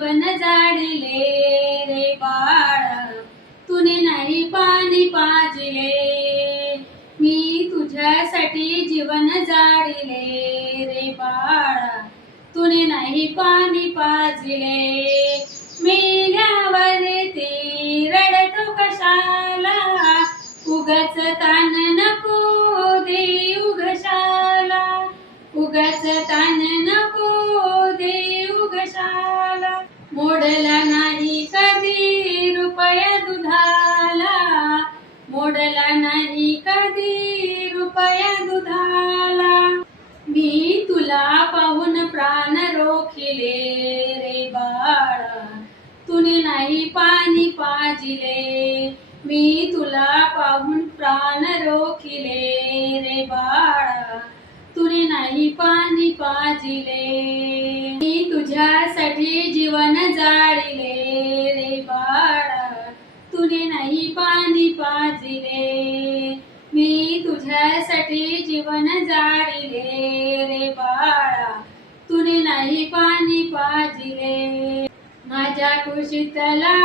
जीवन जाडिले रे बाळ, तुने नाही पाणी पाजिले. मी तुझ्यासाठी जीवन जाडिले रे बाळ, तुने नाही पाणी पाजिले. मेल्यावर ते रडतो कशाला, उगाच ताण नको देऊ घशाला, उगाच ताण नको देऊ घशाला. मोडला नाही कधी रुपया दुधाला, मोडला नाही कधी रुपया दुधाला. मी तुला पाहून प्राण रोखिले रे बाळ, तुने नाही पाणी पाजिले. मी तुला पाहून प्राण रोखिले रे बाळ, तुने नाही पाणी पाजिले. मी तुझ्यासाठी जीवन जाडिले रे बाळ, तुने नाही पाणी पाजिले. मी तुझ्यासाठी जीवन जाडिले रे बाळा, तुने नाही पाणी पाजिले. माझ्या कुशीतला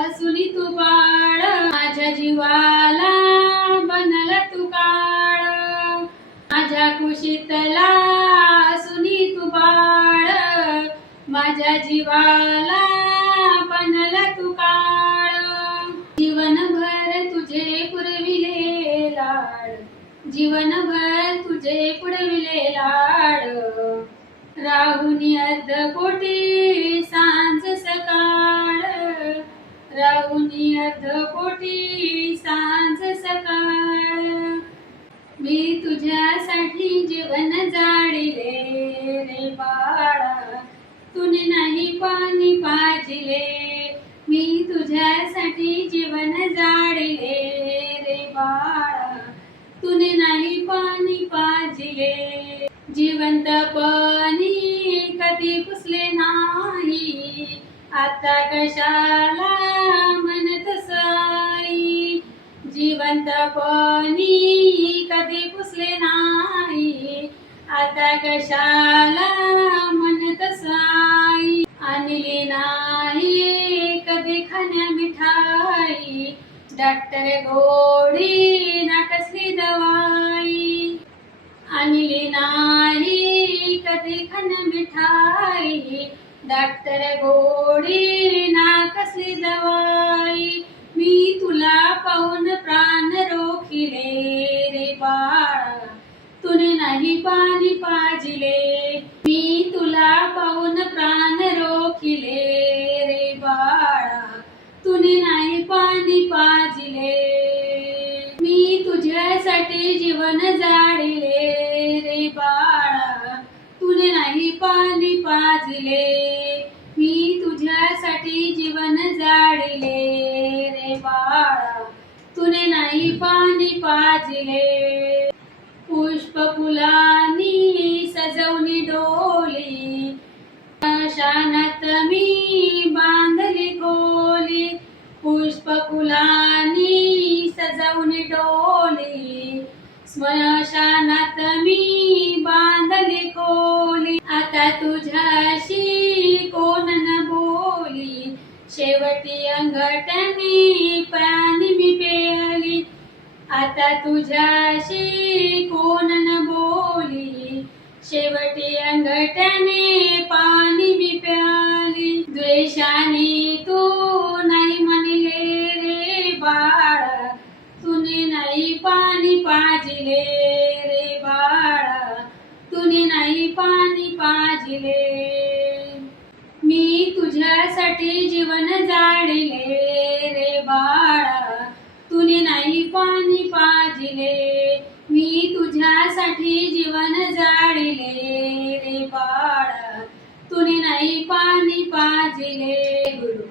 असुनी तू बाळ, माझ्या जीवाला बनला तू काळ. माझ्या कुशीतला असुनी तू बाळ, माझ्या जीवाला बनला तू काळ. जीवनभर तुझे पुरविले लाड, जीवनभर तुझे पुरविले लाड. राहुनी अर्धपोटी सांज सकाळ, राहुनी अर्धपोटी सांज सकाळ. मी तुझ्यासाठी जीवन जाडिले रे बाळा, तुने नाही पाणी पाजिले. मी तुझ्यासाठी जीवन जाडिले रे बाळा, तुने नाही पाणी पाजिले. जिवंतपणी कधी पुसले नाही, आता कशाला म्हणत साई. जिवंतपणी कधी पुसले नाही, आता कशाला म्हणत साई. आणली नाही कधी खाण्या मिठाई, डॉक्टर गोडी ना कसली दवाई. आणली नाही कधी खाण्या मिठाई, डॉक्टर गोडी ना कसली दवाई. मी तुला पाहून प्राण रोखिले रे बाळा, तुने नाही पाणी पाजिले. मी तुला पाहून प्राण रोखिले रे बाळा, तुने नाही पाणी पाजिले. मी तुझ्यासाठी जीवन जाडिले रे बाळा, तुने नाही पाणी पाजिले. मी तुझ्यासाठी जीवन जाडिले रे बाळा, तुने नाही पाणी पाजिले. पुष्प फुलांनी सजवली डोली, स्मशानात मी बांधली खोली. पुष्प फुलांनी सजवली डोली, स्मशानात मी बांधली खोली. आता तुझ्याशी कोण न बोली, शेवटी अंगठ्याने पाणी मी प्याली. आता तुझ्याशी कोण न बोली, शेवटी अंगठ्याने पाणी मी प्याली. द्वेषाने तू नाही म्हणले रे बाळा, तुने नाही पाणी पाजिले रे बाळा, तुने नाही पाणी पाजिले. मी तुझ्यासाठी जीवन जाडिले रे बाळा, तुने नाही पाणी पाजिले. मी तुझ्यासाठी जीवन जाडिले रे बाळा, तुने नाही पाणी पाजिले. गुरु